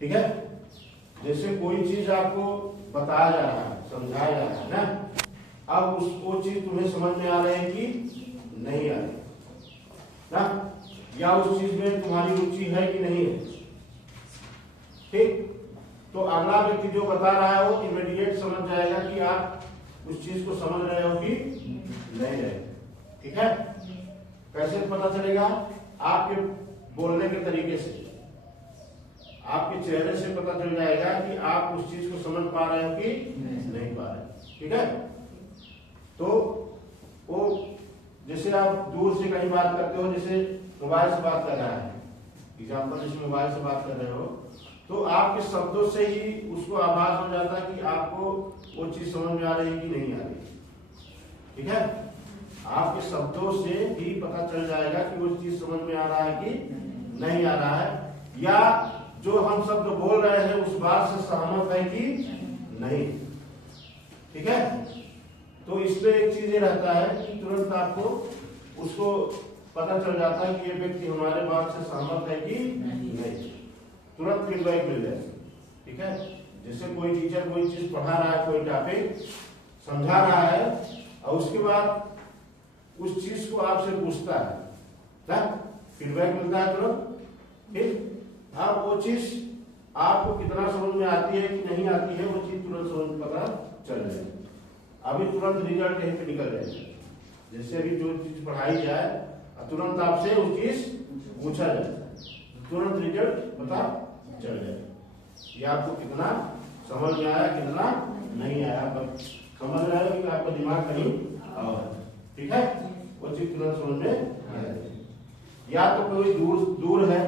ठीक है। जैसे कोई चीज आपको बताया जा रहा है, समझाया जा रहा है ना, अब वो चीज तुम्हें समझ में आ रही है कि नहीं आ रही ना, या उस चीज में तुम्हारी रुचि है कि नहीं है। ठीक, तो अगला व्यक्ति जो बता रहा है वो इमीडिएट समझ जाएगा कि आप उस चीज को समझ रहे हो कि नहीं रहे। ठीक है। कैसे पता चलेगा? आपके बोलने के तरीके से, आपके चेहरे से पता चल जाएगा कि आप उस चीज को समझ पा रहे हो कि नहीं पा रहे। ठीक है। तो वो जैसे आप दूर से कहीं बात करते हो, जैसे मोबाइल से बात कर रहा है, एग्जाम्पल जैसे मोबाइल से बात कर रहे हो, तो आपके शब्दों से ही उसको आभास हो जाता है कि आपको वो चीज समझ में आ रही है कि नहीं आ रही। ठीक है। आपके शब्दों से ही पता चल जाएगा कि वो चीज समझ में आ रहा है कि नहीं आ रहा है, या जो हम शब्द बोल रहे हैं उस बात से सहमत है कि नहीं। ठीक है। तो इसमें एक चीज ये रहता है कि तुरंत आपको उसको पता चल जाता है कि ये व्यक्ति हमारे बात से सहमत है कि नहीं, तुरंत फीडबैक मिल जाए। ठीक है। जैसे कोई टीचर कोई चीज पढ़ा रहा है, कोई टॉपिक समझा रहा है, और उसके बाद उस चीज को आपसे पूछता है ना, फीडबैक मिलता है तुरंत। ठीक। अब वो चीज आपको कितना समझ में आती है कि नहीं आती है, वो चीज तुरंत समझ में पता चल जाएगी। अभी तुरंत रिजल्ट यहीं पे निकल जाएगा। जैसे अभी जो चीज पढ़ाई जाए, तुरंत आपसे वो चीज पूछा जाए, तुरंत रिजल्ट पता चल जाएगा कि आपको कितना समझ में आया, कितना नहीं आया। समझ रहे हो कि आपका दिमाग कहीं और, ठीक है, वो चीज तुरंत समझ में आ जाएगी। या तो कोई दूर है,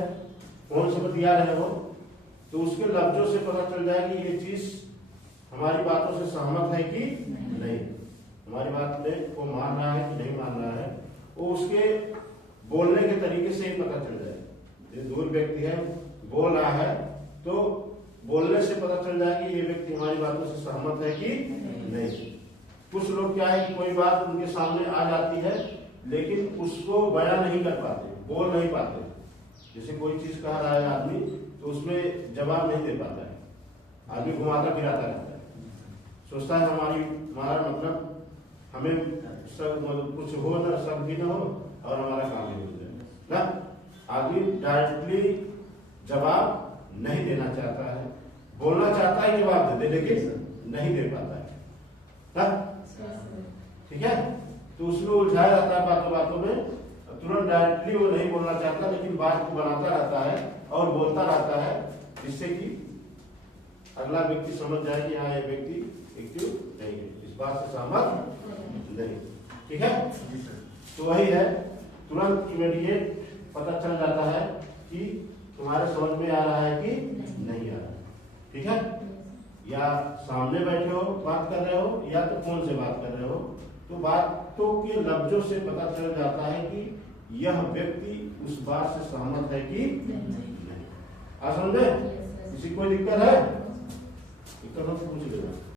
फोन से बतिया रहे हो, तो उसके लफ्जों से पता चल जाए कि ये चीज हमारी बातों से सहमत है कि नहीं, हमारी बात में वो मान रहा है कि नहीं मान रहा है। वो उसके बोलने के तरीके से ही पता चल जाए। जो दूर व्यक्ति है बोल रहा है, तो बोलने से पता चल जाए कि ये व्यक्ति हमारी बातों से सहमत है कि नहीं। कुछ लोग क्या है कि कोई बात उनके सामने आ जाती है, लेकिन उसको बयां नहीं कर पाते, बोल नहीं पाते। जैसे कोई चीज कह रहा है आदमी, तो उसमें जवाब नहीं दे पाता है, आदमी घुमाता फिराता रहता है, सोचता है हमारा मतलब हमें सब मतलब कुछ हो ना, सब भी ना हो और हमारा काम भी हो जाए ना। आदमी डायरेक्टली जवाब नहीं देना चाहता है, बोलना चाहता है जवाब दे, लेकिन नहीं दे पाता है ना। ठीक है। तो उसमें उलझाया जाता है बातों बातों में, तुरंत डायरेक्टली वो नहीं बोलना चाहता, लेकिन बात को बनाता रहता है और बोलता रहता है, जिससे कि अगला व्यक्ति समझ जाए कि हाँ ये व्यक्ति एक्टिव नहीं है, इस बात से सहमत नहीं। ठीक है। तो वही है, तुरंत इमीडिएट पता चल जाता है कि तुम्हारे समझ में आ रहा है कि नहीं आ रहा। ठीक है। या सामने बैठे हो बात कर रहे हो, या तो फोन से बात कर रहे हो, तो बातों के लफ्जों से पता चल जाता है कि यह व्यक्ति उस बात से सहमत है कि नहीं। समझे? किसी कोई दिक्कत है? दिक्कत हो तो पूछ लेना।